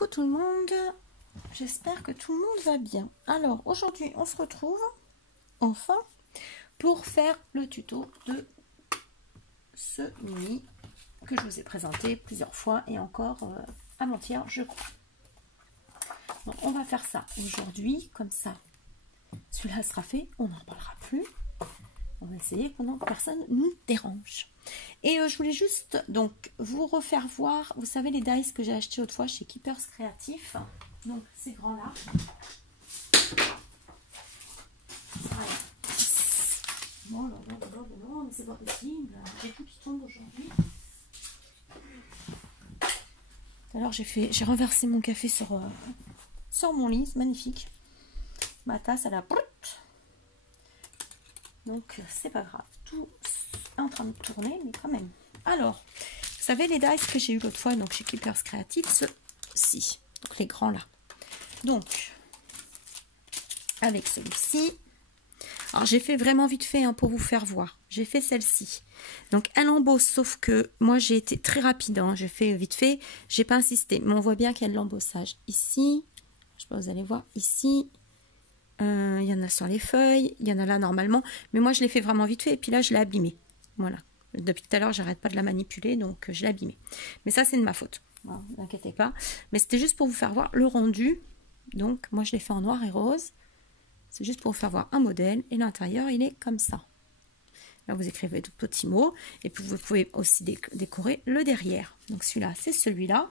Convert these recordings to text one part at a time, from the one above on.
Coucou tout le monde, j'espère que tout le monde va bien. Alors aujourd'hui on se retrouve enfin pour faire le tuto de ce mini que je vous ai présenté plusieurs fois et encore avant-hier je crois. Donc, on va faire ça aujourd'hui, comme ça celui-là sera fait, on n'en parlera plus. On va essayer pendant que personne nous dérange. Et je voulais juste donc vous refaire voir, vous savez les dice que j'ai acheté autrefois chez Keepers Créatif. Donc ces grands là. Voilà. Bon, non, mais c'est pas possible. J'ai tout qui tombe aujourd'hui. Alors j'ai renversé mon café sur mon lit, c'est magnifique. Ma tasse elle a donc c'est pas grave, tout est en train de tourner, mais quand même. Alors, vous savez les dice que j'ai eu l'autre fois, donc chez Keepers Créatif, ceux-ci, donc les grands là. Donc, avec celui-ci, alors j'ai fait vraiment vite fait hein, pour vous faire voir. J'ai fait celle-ci. Donc elle embosse, sauf que moi j'ai été très rapide, hein, j'ai fait vite fait, j'ai pas insisté, mais on voit bien qu'il y a de l'embossage ici. Je sais pas, vous allez voir ici. Il y en a sur les feuilles, il y en a là normalement, mais moi je l'ai fait vraiment vite fait et puis là je l'ai abîmé. Voilà, depuis tout à l'heure j'arrête pas de la manipuler, donc je l'ai abîmé. Mais ça c'est de ma faute, ne vous inquiétez pas. Mais c'était juste pour vous faire voir le rendu. Donc moi je l'ai fait en noir et rose. C'est juste pour vous faire voir un modèle et l'intérieur il est comme ça. Là vous écrivez de petits mots et puis vous pouvez aussi décorer le derrière. Donc celui-là c'est celui-là.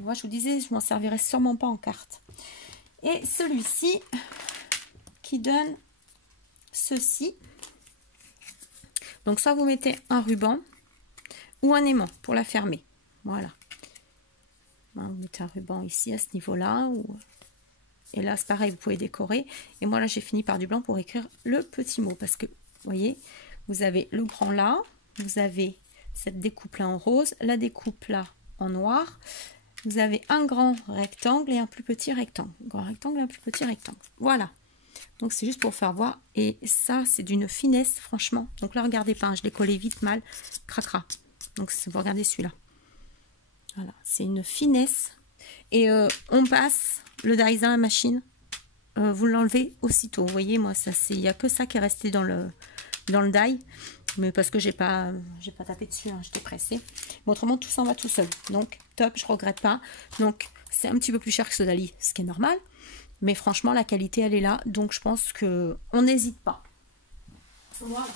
Moi je vous disais je m'en servirai sûrement pas en carte. Et celui-ci qui donne ceci. Donc soit vous mettez un ruban ou un aimant pour la fermer. Voilà. Vous mettez un ruban ici à ce niveau-là. Et là c'est pareil, vous pouvez décorer. Et moi là j'ai fini par du blanc pour écrire le petit mot. Parce que vous voyez, vous avez le grand là. Vous avez cette découpe là en rose. La découpe là en noir. Vous avez un grand rectangle et un plus petit rectangle. Un grand rectangle et un plus petit rectangle. Voilà. Donc c'est juste pour faire voir. Et ça, c'est d'une finesse, franchement. Donc là, regardez pas, hein, je l'ai collé vite mal. Cracra. Donc vous regardez celui-là. Voilà. C'est une finesse. Et on passe le dies à la machine. Vous l'enlevez aussitôt. Vous voyez, moi, il n'y a que ça qui est resté dans le die. Mais parce que j'ai pas tapé dessus, hein, j'étais pressée. Mais autrement, tout s'en va tout seul. Donc, top, je regrette pas. Donc, c'est un petit peu plus cher que Sodali, ce qui est normal. Mais franchement, la qualité, elle est là. Donc, je pense qu'on n'hésite pas. Voilà.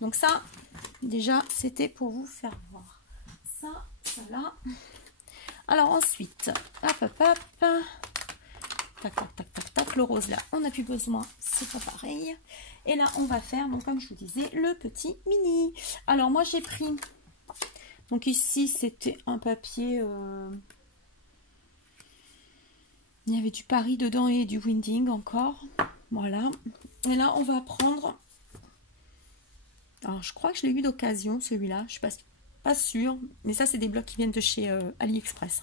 Donc ça, déjà, c'était pour vous faire voir. Ça, là. Alors ensuite, hop, hop, hop. Tac, tac, tac, tac, tac. Le rose, là, on n'a plus besoin. C'est pas pareil. Et là, on va faire, donc comme je vous disais, le petit mini. Alors, moi, j'ai pris... Donc ici, c'était un papier... Il y avait du Paris dedans et du Winding encore. Voilà. Et là, on va prendre... Alors, je crois que je l'ai eu d'occasion, celui-là. Je ne suis pas sûre. Mais ça, c'est des blocs qui viennent de chez AliExpress.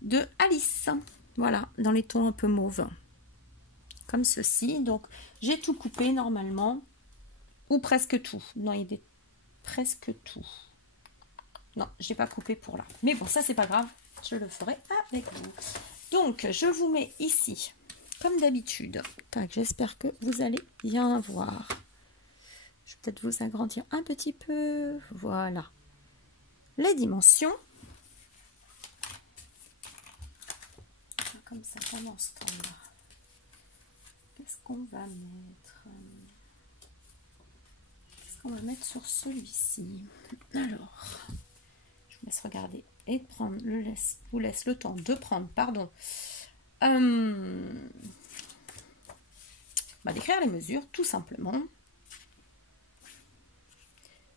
De Alice. Voilà, dans les tons un peu mauve. Comme ceci. Donc, j'ai tout coupé normalement. Ou presque tout. Non, il y a presque tout. Non, je n'ai pas coupé pour là. Mais bon, ça, c'est pas grave. Je le ferai avec vous. Donc, je vous mets ici, comme d'habitude. J'espère que vous allez bien voir. Je vais peut-être vous agrandir un petit peu. Voilà. Les dimensions. Comme ça, pendant ce temps-là. Qu'est-ce qu'on va mettre? Qu'est-ce qu'on va mettre sur celui-ci? Alors, je vous laisse regarder et prendre vous laisse le temps de prendre, pardon, d'écrire les mesures, tout simplement.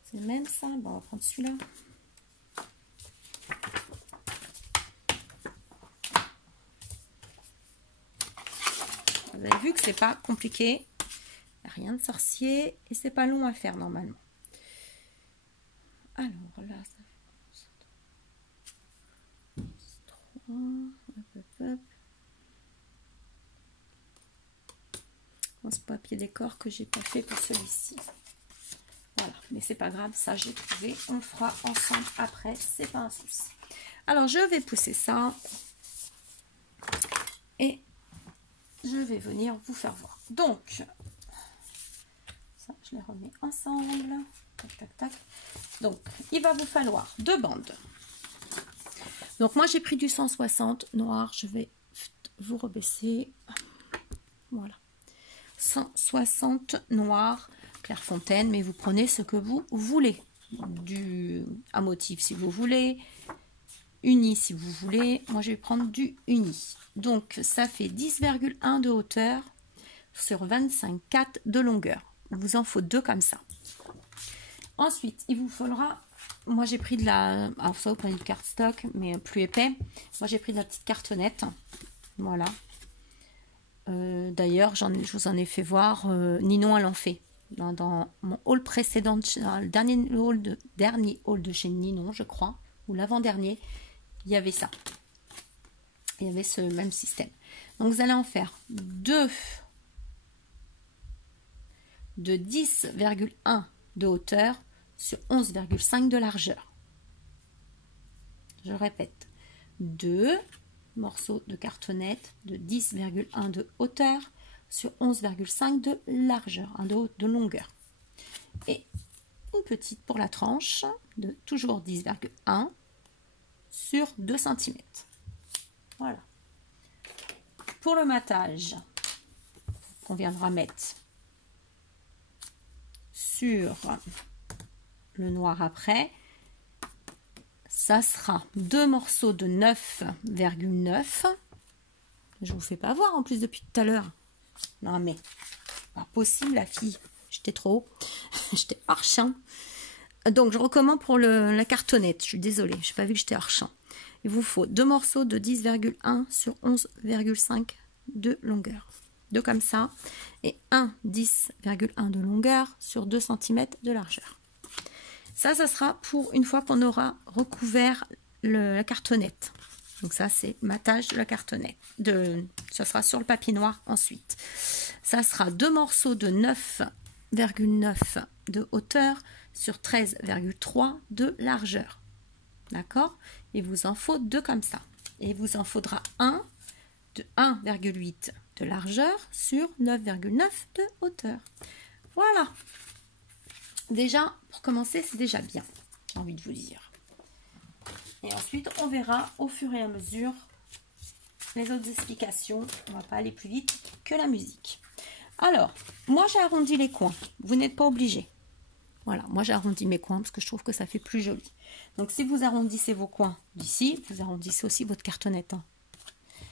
C'est même ça. Bon, on va prendre celui-là. Vous avez vu que c'est pas compliqué, rien de sorcier et c'est pas long à faire normalement. Alors là, ça fait 3, hop, hop, hop. Bon, ce papier décor que j'ai pas fait pour celui-ci. Voilà, mais c'est pas grave, ça j'ai trouvé, on le fera ensemble après, c'est pas un souci. Alors je vais pousser ça. je vais venir vous faire voir. Donc, ça, je les remets ensemble. Tac, tac, tac. Donc, il va vous falloir 2 bandes. Donc, moi, j'ai pris du 160 noir. Je vais vous rebaisser. Voilà. 160 noir Clairefontaine, mais vous prenez ce que vous voulez. À motif si vous voulez, uni si vous voulez. Moi, je vais prendre du uni. Donc, ça fait 10,1 de hauteur sur 25,4 de longueur. Il vous en faut 2 comme ça. Ensuite, il vous faudra... Moi, j'ai pris de la... Alors, ça, vous prenez du cardstock, mais plus épais. Moi, j'ai pris de la petite cartonnette. Voilà. D'ailleurs, je vous en ai fait voir. Ninon, elle en fait. Dans mon haul précédent, dans le dernier haul de chez Ninon, je crois, ou l'avant-dernier, il y avait ça. Il y avait ce même système. Donc, vous allez en faire 2 de 10,1 de hauteur sur 11,5 de largeur. Je répète, 2 morceaux de cartonnette de 10,1 de hauteur sur 11,5 de largeur, de longueur. Et une petite pour la tranche de toujours 10,1 sur 2 cm. Voilà. Pour le matage qu'on viendra mettre sur le noir après, ça sera 2 morceaux de 9,9. Je vous fais pas voir en plus depuis tout à l'heure. Non mais, pas possible la fille. J'étais trop haut. J'étais hors champ. Donc je recommence pour la cartonnette. Je suis désolée, je n'ai pas vu que j'étais hors champ. Il vous faut 2 morceaux de 10,1 sur 11,5 de longueur. 2 comme ça. Et 1 10,1 de longueur sur 2 cm de largeur. Ça sera pour une fois qu'on aura recouvert la cartonnette. Donc ça, c'est matage de la cartonnette. Ça sera sur le papier noir ensuite. Ça sera 2 morceaux de 9,9 de hauteur sur 13,3 de largeur. D'accord? Il vous en faut 2 comme ça. Et il vous en faudra un de 1,8 de largeur sur 9,9 de hauteur. Voilà. Déjà, pour commencer, c'est déjà bien, j'ai envie de vous dire. Et ensuite, on verra au fur et à mesure les autres explications. On ne va pas aller plus vite que la musique. Alors, moi, j'ai arrondi les coins. Vous n'êtes pas obligé. Voilà, moi, j'ai arrondi mes coins parce que je trouve que ça fait plus joli. Donc, si vous arrondissez vos coins d'ici, vous arrondissez aussi votre cartonnette. Hein.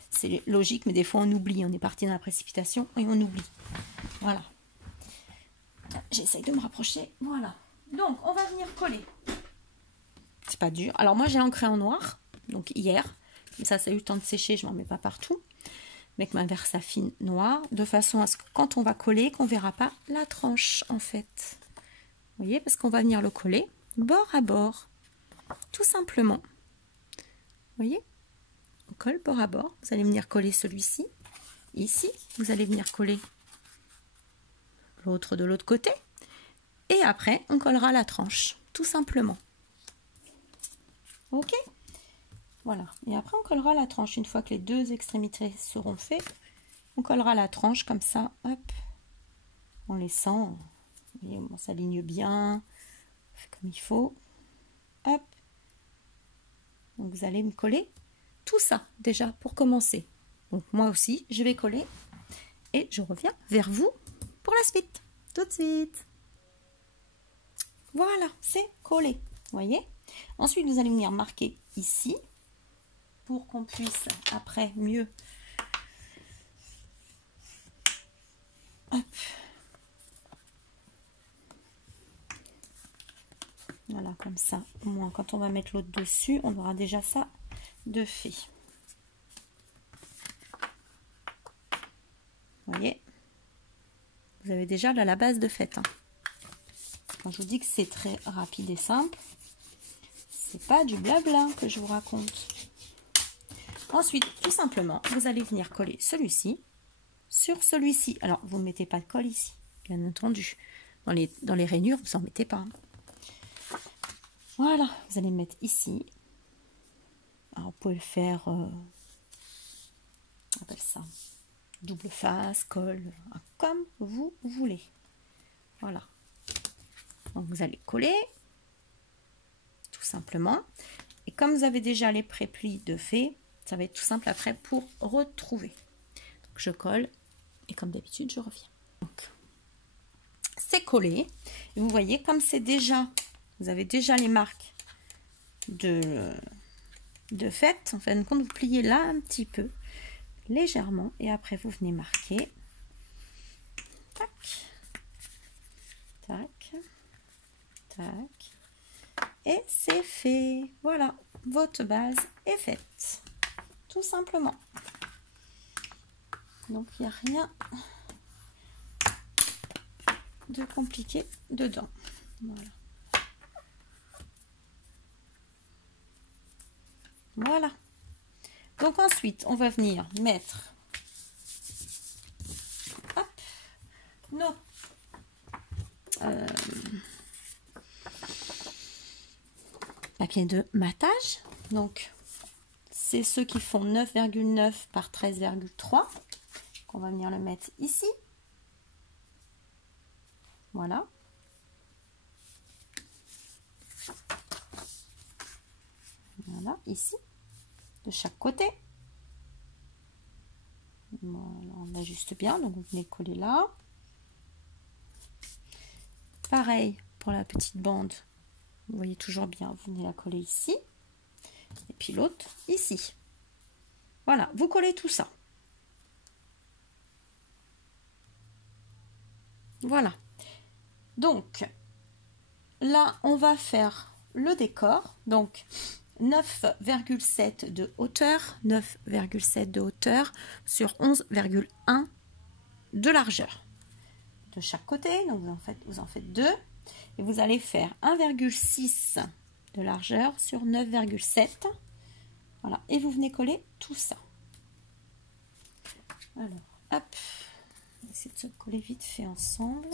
C'est logique, mais des fois, on oublie. On est parti dans la précipitation et on oublie. Voilà. J'essaye de me rapprocher. Voilà. Donc, on va venir coller. C'est pas dur. Alors, moi, j'ai ancré en noir. Donc, hier. Ça a eu le temps de sécher. Je m'en mets pas partout. Avec ma Versafine noire. De façon à ce que quand on va coller, qu'on ne verra pas la tranche, en fait. Vous voyez, parce qu'on va venir le coller bord à bord. Tout simplement. Vous voyez? On colle bord à bord. Vous allez venir coller celui-ci. Ici, vous allez venir coller l'autre de l'autre côté. Et après, on collera la tranche. Tout simplement. Ok? Voilà. Et après, on collera la tranche. Une fois que les 2 extrémités seront faites, on collera la tranche comme ça. Hop. En laissant. On s'aligne bien. Comme il faut. Hop. Donc, vous allez me coller tout ça, déjà, pour commencer. Donc, moi aussi, je vais coller. Et je reviens vers vous pour la suite. Tout de suite. Voilà, c'est collé. Vous voyez? Ensuite, vous allez venir marquer ici pour qu'on puisse après mieux. Hop. Voilà, comme ça. Au moins, quand on va mettre l'autre dessus, on aura déjà ça de fait. Vous voyez? Vous avez déjà là la base de fait. Hein. Quand je vous dis que c'est très rapide et simple, c'est pas du blabla que je vous raconte. Ensuite, tout simplement, vous allez venir coller celui-ci sur celui-ci. Alors, vous ne mettez pas de colle ici, bien entendu. Dans les rainures, vous n'en mettez pas. Hein. Voilà, vous allez mettre ici. Alors, vous pouvez le faire, on appelle ça, double face, col, comme vous voulez. Voilà. Donc vous allez coller, tout simplement. Et comme vous avez déjà les préplis de fait, ça va être tout simple après pour retrouver. Donc je colle et comme d'habitude, je reviens. C'est collé. Et vous voyez, comme c'est déjà, vous avez déjà les marques de fait. En fin de compte, vous pliez là un petit peu, légèrement. Et après, vous venez marquer. Tac. Tac. Tac. Et c'est fait. Voilà, votre base est faite. Tout simplement. Donc, il n'y a rien de compliqué dedans. Voilà. Voilà. Donc, ensuite, on va venir mettre hop, nos papiers de matage. Donc, c'est ceux qui font 9,9 par 13,3. On va venir le mettre ici. Voilà. Voilà, ici. De chaque côté. Voilà, on ajuste bien. Donc, vous venez coller là. Pareil pour la petite bande. Vous voyez toujours bien. Vous venez la coller ici. Et puis l'autre ici. Voilà, vous collez tout ça. Voilà. Donc, là, on va faire le décor. Donc, 9,7 de hauteur, 9,7 de hauteur sur 11,1 de largeur. De chaque côté, donc vous en faites 2. Et vous allez faire 1,6 de largeur sur 9,7. Voilà, et vous venez coller tout ça. Alors, hop, on va essayer de se coller vite fait ensemble.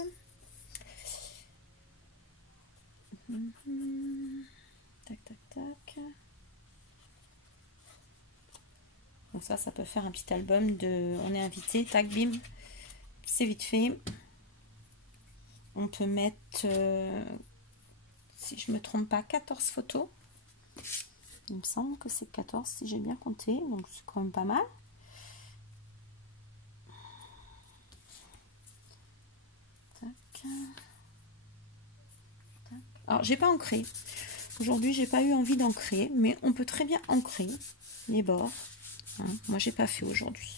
Tac, tac, tac. Donc ça peut faire un petit album de... On est invité, tac, bim. C'est vite fait. On peut mettre, si je me trompe pas, 14 photos. Il me semble que c'est 14 si j'ai bien compté. Donc c'est quand même pas mal. Tac. Alors, j'ai pas ancré. Aujourd'hui, j'ai pas eu envie d'ancrer, mais on peut très bien ancrer les bords. Hein, moi, j'ai pas fait aujourd'hui.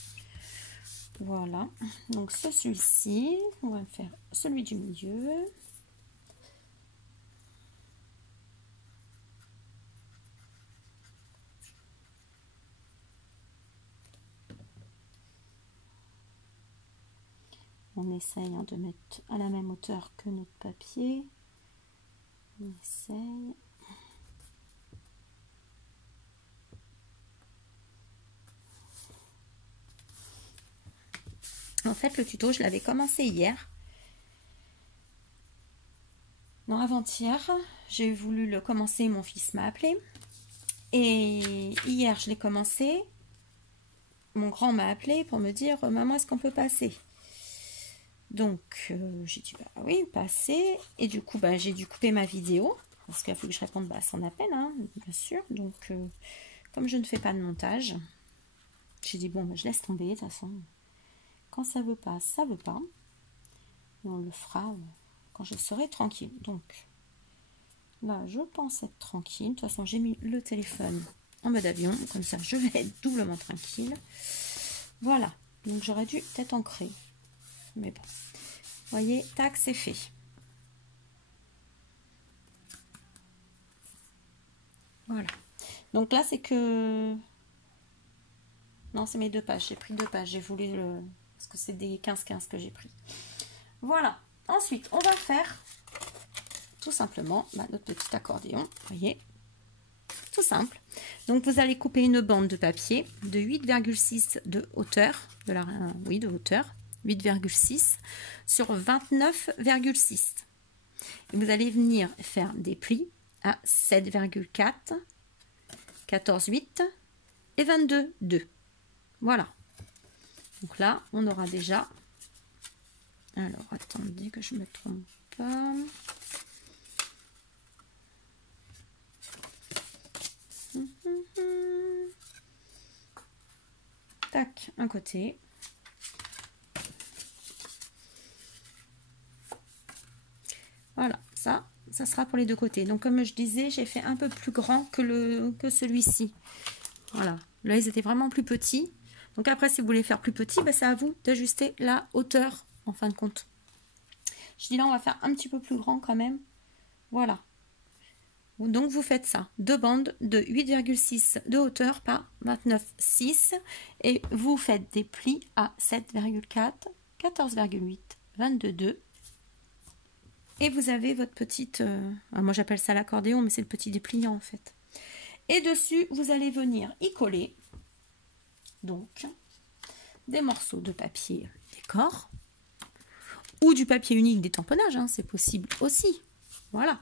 Voilà. Donc, celui-ci, on va faire celui du milieu. On essaye de mettre à la même hauteur que notre papier. On essaye. En fait, le tuto, je l'avais commencé hier. Non, avant-hier, j'ai voulu le commencer, mon fils m'a appelé. Et hier, je l'ai commencé. Mon grand m'a appelé pour me dire, maman, est-ce qu'on peut passer? Donc, j'ai dit, bah oui, passer. Et du coup, bah, j'ai dû couper ma vidéo. Parce qu'il faut que je réponde à son appel, hein, bien sûr. Donc, comme je ne fais pas de montage, j'ai dit, bon, bah, je laisse tomber. De toute façon, quand ça veut pas, ça veut pas. Et on le fera quand je serai tranquille. Donc, là, je pense être tranquille. De toute façon, j'ai mis le téléphone en mode avion. Comme ça, je vais être doublement tranquille. Voilà. Donc, j'aurais dû peut-être ancrer. Mais bon. Vous voyez, tac, c'est fait. Voilà. Donc là, c'est que... Non, c'est mes 2 pages. J'ai pris 2 pages. J'ai voulu le... Parce que c'est des 15-15 que j'ai pris. Voilà. Ensuite, on va faire tout simplement notre petit accordéon. Vous voyez, tout simple. Donc, vous allez couper une bande de papier de 8,6 de hauteur. De hauteur. 8,6 sur 29,6. Et vous allez venir faire des plis à 7,4, 14,8 et 22,2. Voilà. Donc là, on aura déjà... Alors, attendez que je ne me trompe pas. Tac, un côté. Voilà, ça sera pour les deux côtés. Donc, comme je disais, j'ai fait un peu plus grand que celui-ci. Voilà, là, ils étaient vraiment plus petits. Donc, après, si vous voulez faire plus petit, ben, c'est à vous d'ajuster la hauteur, en fin de compte. Je dis là, on va faire un petit peu plus grand quand même. Voilà. Donc, vous faites ça. 2 bandes de 8,6 de hauteur par 29,6. Et vous faites des plis à 7,4, 14,8, 22,2. Et vous avez votre petite... moi, j'appelle ça l'accordéon, mais c'est le petit dépliant, en fait. Et dessus, vous allez venir y coller, donc, des morceaux de papier décor. Ou du papier unique des tamponnages, hein, c'est possible aussi. Voilà.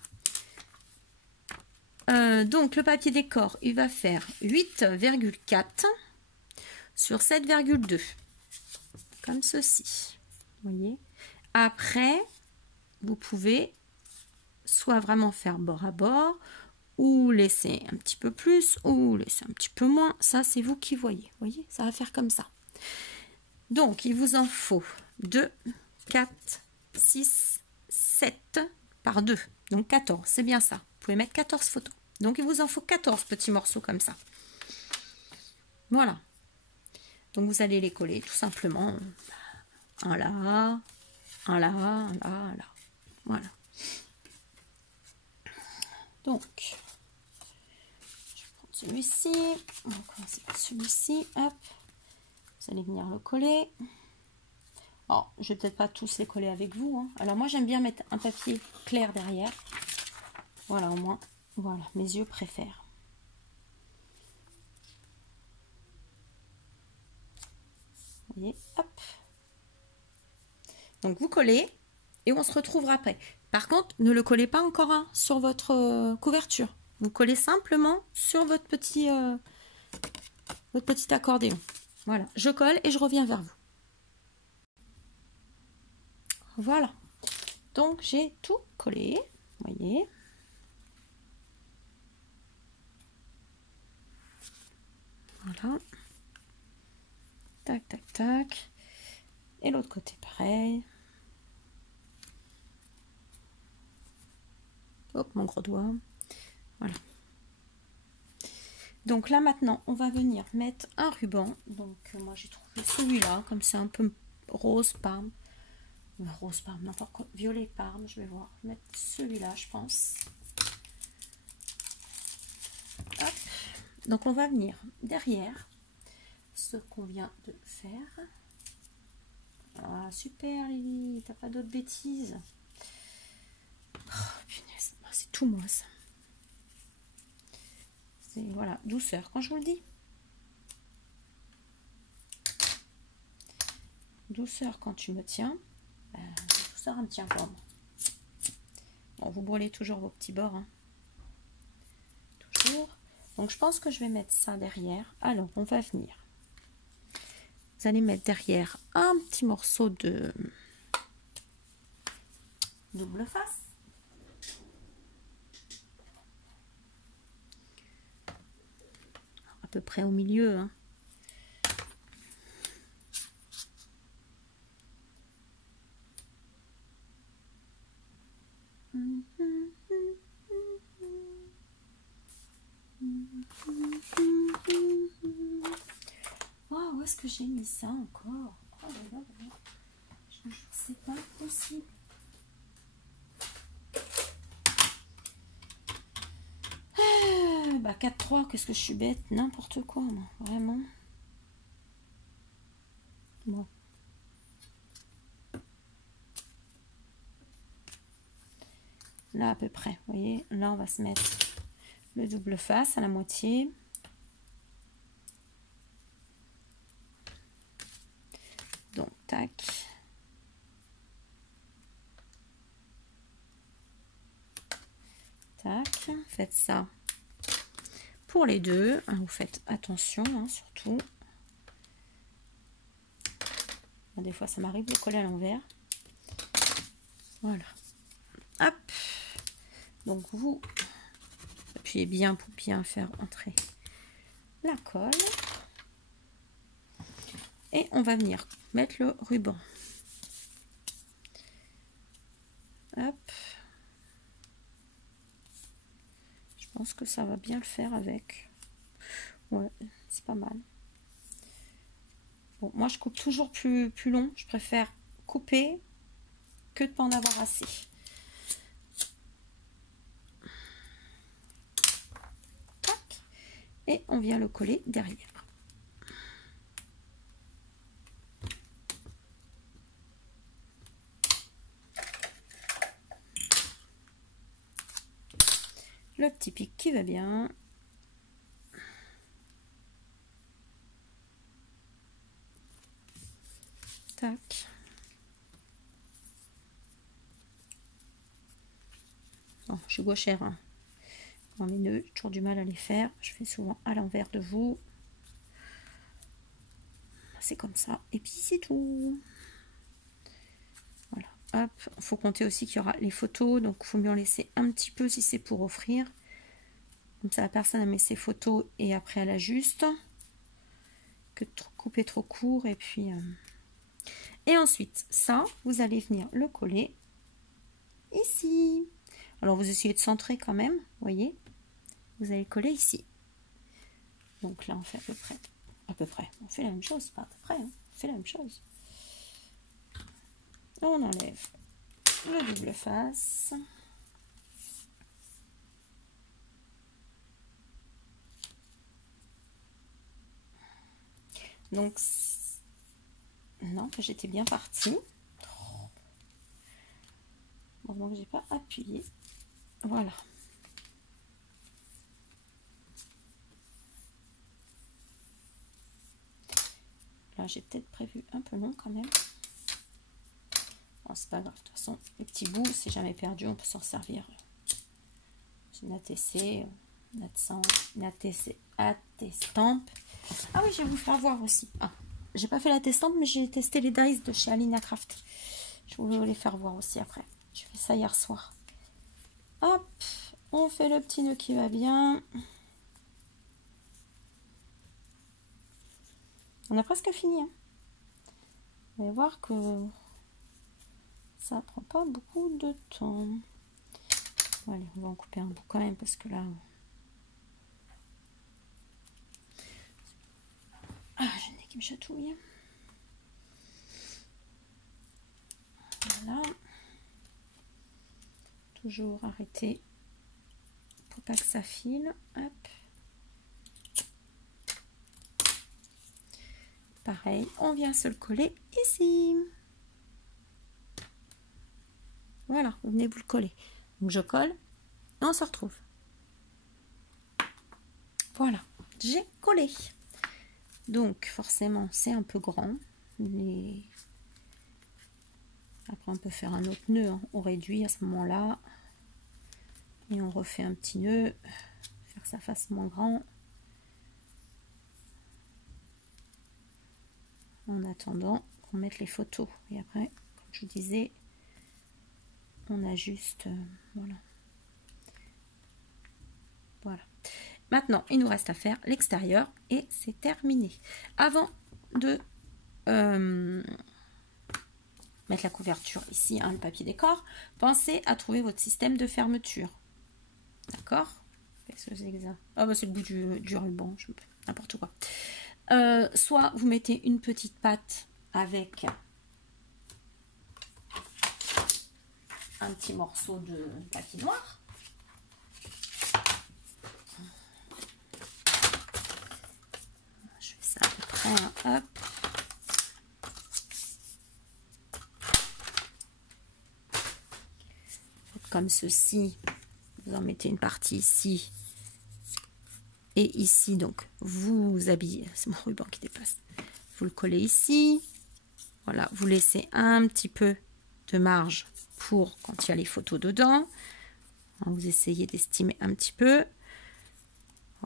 Donc, le papier décor, il va faire 8,4 sur 7,2. Comme ceci. Vous voyez. Après, vous pouvez soit vraiment faire bord à bord, ou laisser un petit peu plus, ou laisser un petit peu moins. Ça, c'est vous qui voyez. Vous voyez, ça va faire comme ça. Donc, il vous en faut 2, 4, 6, 7 par 2. Donc 14, c'est bien ça. Vous pouvez mettre 14 photos. Donc il vous en faut 14 petits morceaux comme ça. Voilà. Donc vous allez les coller tout simplement. Un là, un là, un là, un là. Voilà. Donc, je vais prendre celui-ci. On va commencer par celui-ci. Hop. Vous allez venir le coller. Alors, je vais peut-être pas tous les coller avec vous, hein. Alors moi j'aime bien mettre un papier clair derrière. Voilà, au moins, voilà, mes yeux préfèrent. Vous voyez, hop. Donc vous collez et on se retrouvera après. Par contre, ne le collez pas encore sur votre couverture. Vous collez simplement sur votre petit accordéon. Voilà, je colle et je reviens vers vous. Voilà, donc j'ai tout collé, vous voyez. Voilà. Tac, tac, tac. Et l'autre côté, pareil. Hop, mon gros doigt. Voilà. Donc là, maintenant, on va venir mettre un ruban. Donc, moi, j'ai trouvé celui-là, comme c'est un peu rose parme. Rose parme, n'importe quoi. Violet parme, je vais voir. Mettre celui-là, je pense. Hop. Donc, on va venir derrière ce qu'on vient de faire. Ah, super, Lily. T'as pas d'autres bêtises? Oh, punaise. C'est tout moi, ça. Voilà, douceur, quand je vous le dis. Douceur quand tu me tiens. Douceur, elle me tient pas. Bon, vous brûlez toujours vos petits bords. Hein. Toujours. Donc, je pense que je vais mettre ça derrière. Alors, on va venir. Vous allez mettre derrière un petit morceau de double face. À peu près au milieu. Hein. Oh, où est-ce que j'ai mis ça encore? Oh là là là. C'est pas possible. Bah 4-3, qu'est-ce que je suis bête, n'importe quoi, moi, vraiment. Bon. Là à peu près, vous voyez, là on va se mettre le double face à la moitié. Donc, tac. Tac, faites ça pour les deux. Vous faites attention, hein, surtout. Des fois, ça m'arrive de coller à l'envers. Voilà. Hop. Donc, vous appuyez bien pour bien faire entrer la colle. Et on va venir mettre le ruban. Hop. Je pense que ça va bien le faire avec. Ouais, c'est pas mal. Bon, moi, je coupe toujours plus long. Je préfère couper que de pas en avoir assez. Tac. Et on vient le coller derrière. Le petit pic qui va bien. Tac. Bon, je suis gauchère. Hein. Dans les nœuds, j'ai toujours du mal à les faire. Je fais souvent à l'envers de vous. C'est comme ça. Et puis c'est tout. Voilà. Hop. Il faut compter aussi qu'il y aura les photos. Donc il faut mieux en laisser un petit peu si c'est pour offrir. Comme ça, la personne met ses photos et après elle ajuste. Que de couper trop court. Et puis... Et ensuite, ça, vous allez venir le coller ici. Alors, vous essayez de centrer quand même, vous voyez. Vous allez coller ici. Donc là, on fait à peu près. On fait la même chose, pas à peu près, hein. On fait la même chose. On enlève le double face. Donc, non, j'étais bien partie. Heureusement que j'ai pas appuyé. Voilà. Là, j'ai peut-être prévu un peu long quand même. Bon, c'est pas grave. De toute façon, les petits bouts, c'est jamais perdu. On peut s'en servir. C'est une ATC, une attestampe. Ah oui, je vais vous faire voir aussi. Ah, j'ai pas fait l'attestampe, mais j'ai testé les dies de chez Alina Craft. Je voulais vous les faire voir aussi après. J'ai fait ça hier soir. Hop, on fait le petit nœud qui va bien. On a presque fini. Hein. Vous allez voir que ça prend pas beaucoup de temps. Allez, on va en couper un bout quand même parce que là... Ah, j'ai le nez qui me chatouille. Voilà. Toujours arrêter pour pas que ça file. Hop. Pareil, on vient se le coller ici. Voilà, vous venez vous le coller. Donc je colle et on se retrouve. Voilà, j'ai collé. Donc forcément, c'est un peu grand. Mais... Après, on peut faire un autre nœud. Hein. On réduit à ce moment-là. Et on refait un petit nœud. Faire que ça fasse moins grand. En attendant qu'on mette les photos. Et après, comme je vous disais, on ajuste. Voilà. Voilà. Maintenant, il nous reste à faire l'extérieur. Et c'est terminé. Avant de... mettre la couverture ici, hein, le papier décor, pensez à trouver votre système de fermeture. D'accord? Qu'est-ce que c'est que ça? Ah bah c'est le bout du ruban, n'importe quoi. Soit vous mettez une petite patte avec un petit morceau de papier noir. Je fais ça à peu près, hein, hop. Comme ceci, vous en mettez une partie ici et ici, donc vous habillez, c'est mon ruban qui dépasse, vous le collez ici, voilà, vous laissez un petit peu de marge pour quand il y a les photos dedans, vous essayez d'estimer un petit peu,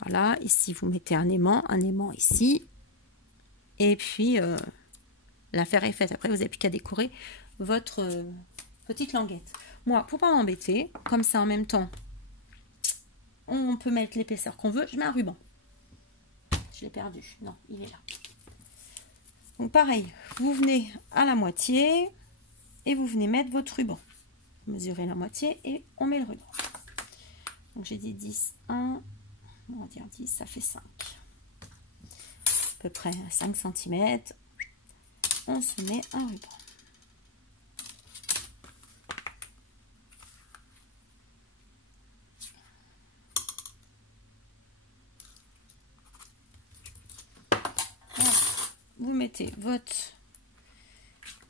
voilà, ici vous mettez un aimant ici, et puis l'affaire est faite. Après, vous n'avez plus qu'à décorer votre petite languette. Moi, pour pas m'embêter, comme ça en même temps, on peut mettre l'épaisseur qu'on veut. Je mets un ruban. Je l'ai perdu. Non, il est là. Donc pareil, vous venez à la moitié et vous venez mettre votre ruban. Mesurez la moitié et on met le ruban. Donc j'ai dit 10, 1, on va dire 10, ça fait 5. À peu près 5 cm. On se met un ruban. Voilà. Vous mettez votre,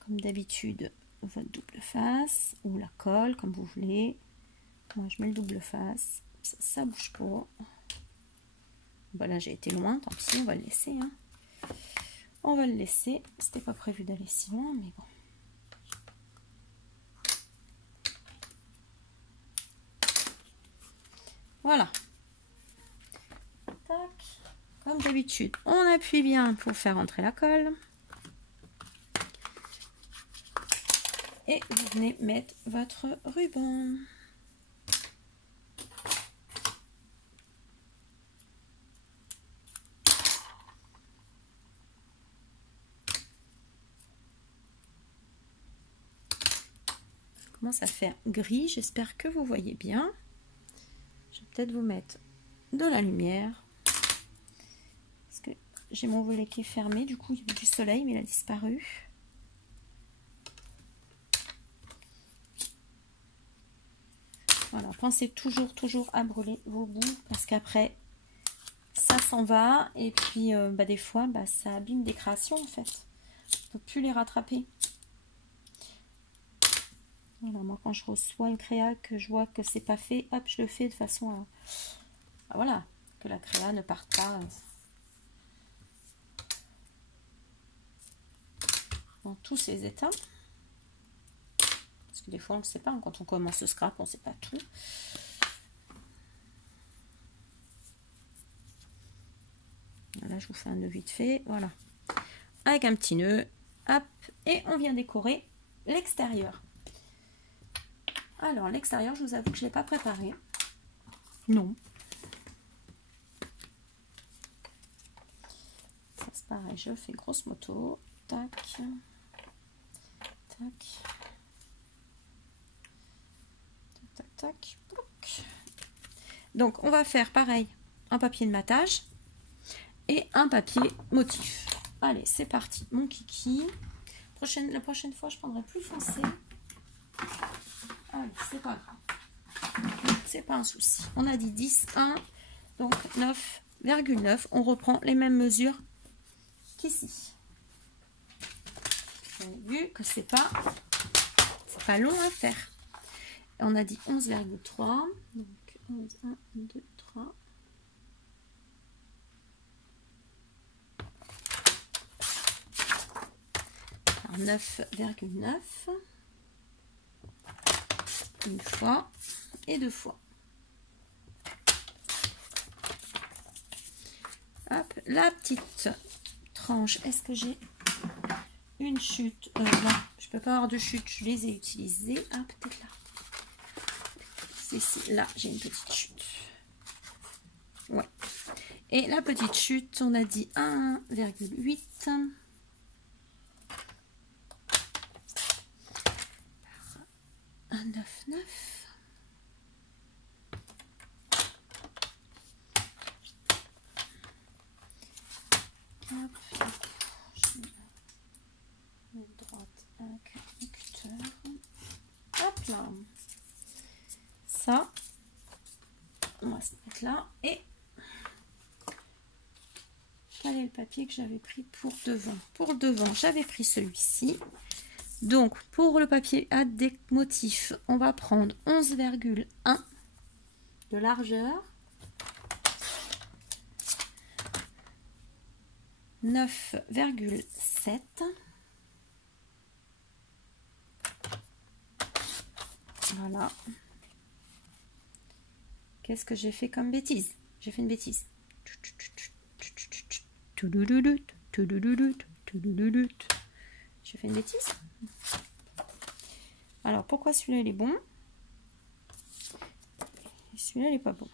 comme d'habitude, votre double face ou la colle, comme vous voulez. Moi, je mets le double face. Ça bouge pas. Bon, là, j'ai été loin. Tant pis, on va le laisser. Hein. On va le laisser. C'était pas prévu d'aller si loin, mais bon. Voilà. Tac. Comme d'habitude, on appuie bien pour faire entrer la colle. Et vous venez mettre votre ruban. Ça commence à faire gris, j'espère que vous voyez bien. Je vais peut-être vous mettre de la lumière. Parce que j'ai mon volet qui est fermé, du coup il y avait du soleil, mais il a disparu. Voilà, pensez toujours à brûler vos bouts, parce qu'après, ça s'en va, et puis des fois, ça abîme des créations en fait. On ne peut plus les rattraper. Voilà, moi quand je reçois une créa, que je vois que c'est pas fait, hop, je le fais de façon à voilà, que la créa ne parte pas dans tous ses états. Parce que des fois on ne sait pas, hein, quand on commence le scrap, on ne sait pas tout. Là je vous fais un nœud vite fait, voilà. Avec un petit nœud, hop, et on vient décorer l'extérieur. Alors l'extérieur, je vous avoue que je ne l'ai pas préparé. Non. Ça c'est pareil, je fais grosse moto. Tac. Tac. Tac, tac, tac. Donc on va faire pareil, un papier de matage et un papier motif. Allez, c'est parti, mon kiki. La prochaine fois, je prendrai plus foncé. Allez, c'est pas grave. C'est pas un souci. On a dit 10, 1, donc 9,9. On reprend les mêmes mesures qu'ici. Vous avez vu que c'est pas long à faire. On a dit 11,3. Donc 11, 1, 2, 3. Alors 9,9. Une fois et deux fois. Hop, la petite tranche. Est-ce que j'ai une chute? Non, je peux pas avoir de chute. Je les ai utilisées. Ah, peut-être là. C'est ici. Là, j'ai une petite chute. Ouais. Et la petite chute, on a dit 1,8. 1,9,9. Hop, je mets droite avec un cutter. Hop là. Ça, on va se mettre là. Et quel est le papier que j'avais pris pour devant? Pour devant, j'avais pris celui-ci. Donc, pour le papier à des motifs, on va prendre 11,1 de largeur, 9,7. Voilà. Qu'est-ce que j'ai fait comme bêtise? J'ai fait une bêtise. J'ai fait une bêtise. Alors, pourquoi celui-là, il est bon? Et celui-là, il n'est pas bon.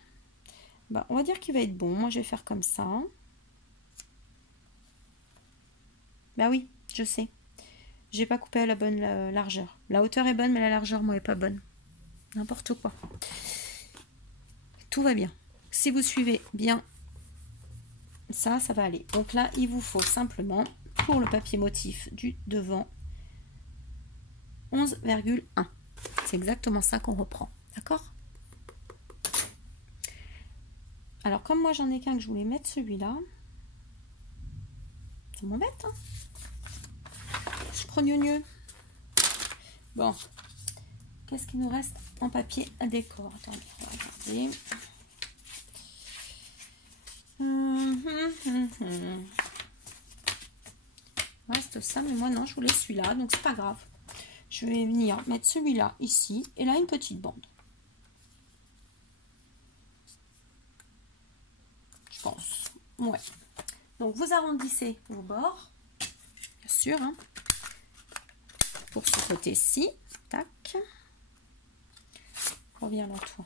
Bah, on va dire qu'il va être bon. Moi, je vais faire comme ça. Bah oui, je sais. J'ai pas coupé à la bonne largeur. La hauteur est bonne, mais la largeur, moi, est pas bonne. N'importe quoi. Tout va bien. Si vous suivez bien ça, ça va aller. Donc là, il vous faut simplement, pour le papier motif du devant, 11,1. C'est exactement ça qu'on reprend. D'accord? Alors, comme moi, j'en ai qu'un que je voulais mettre celui-là, ça m'embête, hein? Je crogneux. Bon. Qu'est-ce qu'il nous reste en papier à décor? Attendez, on va regarder. Reste ça, mais moi non, je voulais celui-là, donc c'est pas grave. Je vais venir mettre celui-là ici, et là une petite bande. Je pense. Ouais. Donc vous arrondissez vos bords, bien sûr, hein, pour ce côté-ci. Tac. On revient à l'entour.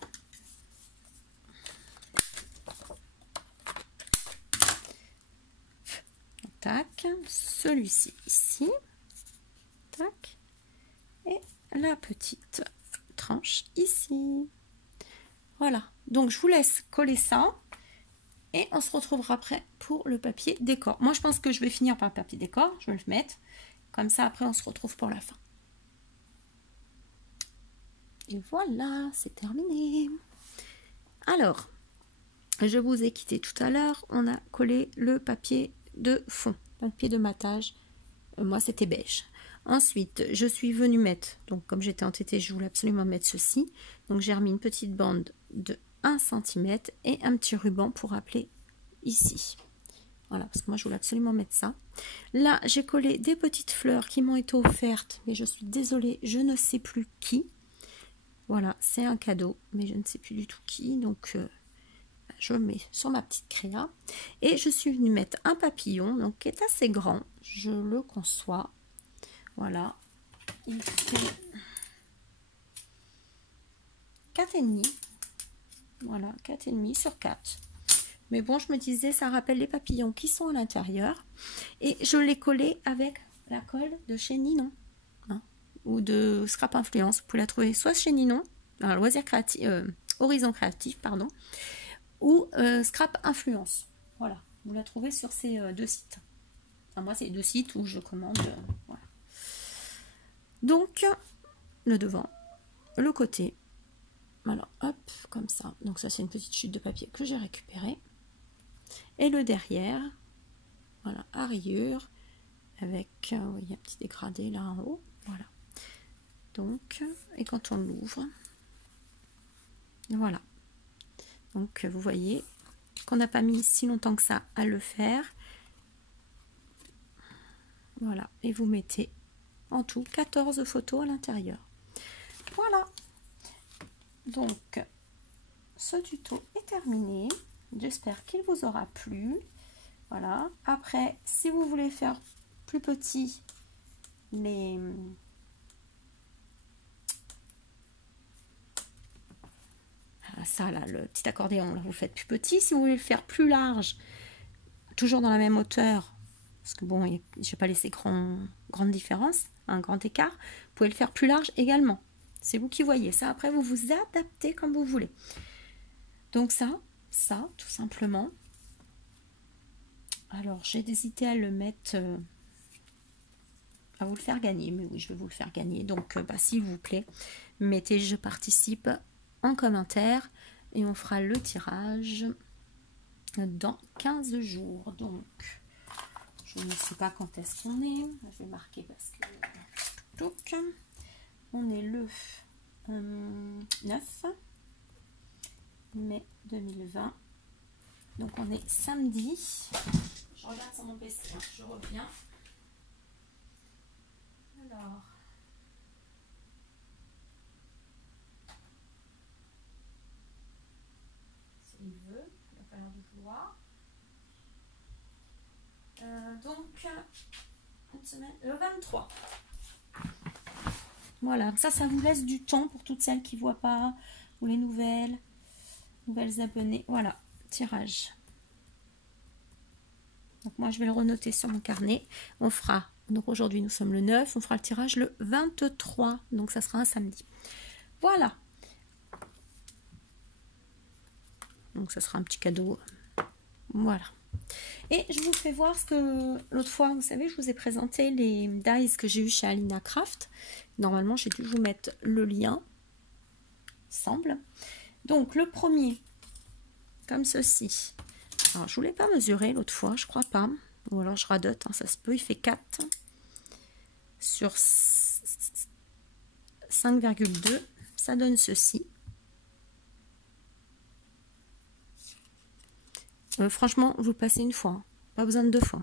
Tac, celui-ci ici, tac, et la petite tranche ici. Voilà, donc je vous laisse coller ça et on se retrouvera après pour le papier décor. Moi je pense que je vais finir par le papier décor, je vais le mettre, comme ça après on se retrouve pour la fin. Et voilà, c'est terminé. Alors, je vous ai quitté tout à l'heure, on a collé le papier de fond, papier de matage, moi c'était beige. Ensuite, je suis venue mettre, donc comme j'étais entêtée, je voulais absolument mettre ceci, donc j'ai remis une petite bande de 1 cm et un petit ruban pour appeler ici. Voilà, parce que moi je voulais absolument mettre ça. Là, j'ai collé des petites fleurs qui m'ont été offertes, mais je suis désolée, je ne sais plus qui. Voilà, c'est un cadeau, mais je ne sais plus du tout qui, donc je mets sur ma petite créa et je suis venue mettre un papillon donc qui est assez grand, je le conçois. Voilà, il fait 4,5. Voilà, 4,5 sur 4. Mais bon, je me disais, ça rappelle les papillons qui sont à l'intérieur. Et je l'ai collé avec la colle de chez Ninon. Hein, ou de Scrap Influence. Vous pouvez la trouver soit chez Ninon, Loisirs Créatifs, Horizon Créatif, pardon, ou Scrap Influence. Voilà, vous la trouvez sur ces deux sites. Enfin, moi, c'est les deux sites où je commande. Voilà. Donc, le devant, le côté. Alors, hop, comme ça. Donc, ça, c'est une petite chute de papier que j'ai récupérée. Et le derrière, voilà, à rayures, avec vous voyez, un petit dégradé là en haut. Voilà. Donc, et quand on l'ouvre, voilà. Donc, vous voyez qu'on n'a pas mis si longtemps que ça à le faire. Voilà. Et vous mettez en tout 14 photos à l'intérieur. Voilà. Donc, ce tuto est terminé. J'espère qu'il vous aura plu. Voilà. Après, si vous voulez faire plus petit les... ça là, le petit accordéon, là, vous le faites plus petit. Si vous voulez le faire plus large, toujours dans la même hauteur, parce que bon, je ne vais pas laisser grande différence, un grand écart, vous pouvez le faire plus large également. C'est vous qui voyez. Ça, après, vous vous adaptez comme vous voulez. Donc ça, tout simplement. Alors, j'ai hésité à le mettre, à vous le faire gagner. Mais oui, je vais vous le faire gagner. Donc, s'il vous plaît, mettez « Je participe » en commentaire et on fera le tirage dans 15 jours. Donc, je ne sais pas quand est-ce qu'on est. Je vais marquer parce que... Donc, on est le 9 mai 2020. Donc, on est samedi. Je regarde sur mon PC, hein, je reviens. Alors... il veut, il n'a pas l'air de vouloir. Donc, une semaine, le 23. Voilà, ça vous laisse du temps pour toutes celles qui ne voient pas, ou les nouvelles abonnées. Voilà, tirage. Donc moi, je vais le renoter sur mon carnet. On fera, donc aujourd'hui, nous sommes le 9, on fera le tirage le 23. Donc ça sera un samedi. Voilà. Donc ça sera un petit cadeau. Voilà. Et je vous fais voir ce que l'autre fois, vous savez, je vous ai présenté les dies que j'ai eu chez Alina Craft. Normalement, j'ai dû vous mettre le lien. Semble. Donc le premier, comme ceci. Alors je ne voulais pas mesurer l'autre fois, je crois pas. Ou alors je radote, hein, ça se peut. Il fait 4 sur 5,2. Ça donne ceci. Franchement, vous passez une fois, hein. Pas besoin de 2 fois.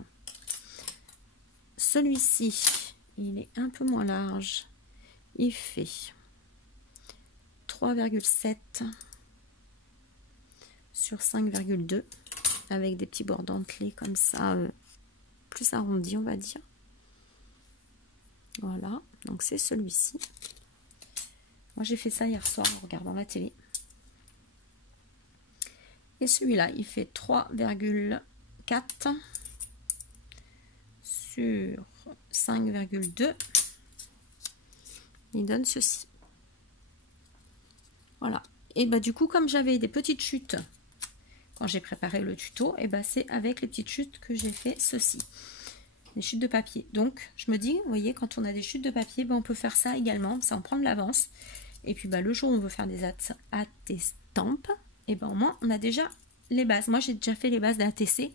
Celui-ci, il est un peu moins large. Il fait 3,7 sur 5,2 avec des petits bords dentelés comme ça, plus arrondis, on va dire. Voilà, donc c'est celui-ci. Moi, j'ai fait ça hier soir en regardant la télé. Et celui-là, il fait 3,4 sur 5,2. Il donne ceci. Voilà. Et bah du coup, comme j'avais des petites chutes quand j'ai préparé le tuto, et bah c'est avec les petites chutes que j'ai fait ceci. Les chutes de papier. Donc, je me dis, vous voyez, quand on a des chutes de papier, bah, on peut faire ça également. Ça en prend de l'avance. Et puis, bah, le jour où on veut faire des attestampes, et ben au moins on a déjà les bases. Moi j'ai déjà fait les bases d'ATC, vous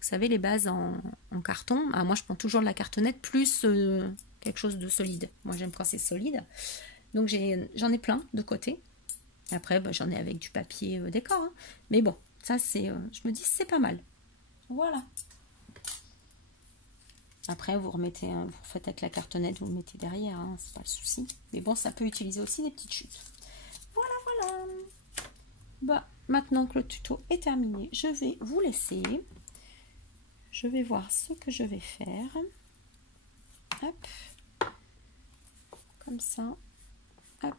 savez, les bases en carton. Ah, moi je prends toujours de la cartonnette plus quelque chose de solide. Moi j'aime quand c'est solide, donc j'en ai plein de côté. Après bah, j'en ai avec du papier décor, hein. Mais bon, ça c'est je me dis c'est pas mal. Voilà, après vous remettez, vous faites avec la cartonnette, vous le mettez derrière, hein, c'est pas le souci. Mais bon, ça peut utiliser aussi des petites chutes. Voilà. Bah, maintenant que le tuto est terminé, je vais vous laisser. Je vais voir ce que je vais faire. Hop. Comme ça. Hop.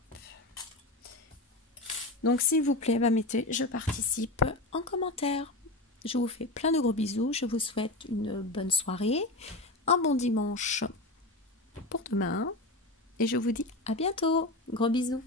Donc, s'il vous plaît, bah, mettez « Je participe » en commentaire. Je vous fais plein de gros bisous. Je vous souhaite une bonne soirée, un bon dimanche pour demain. Et je vous dis à bientôt. Gros bisous.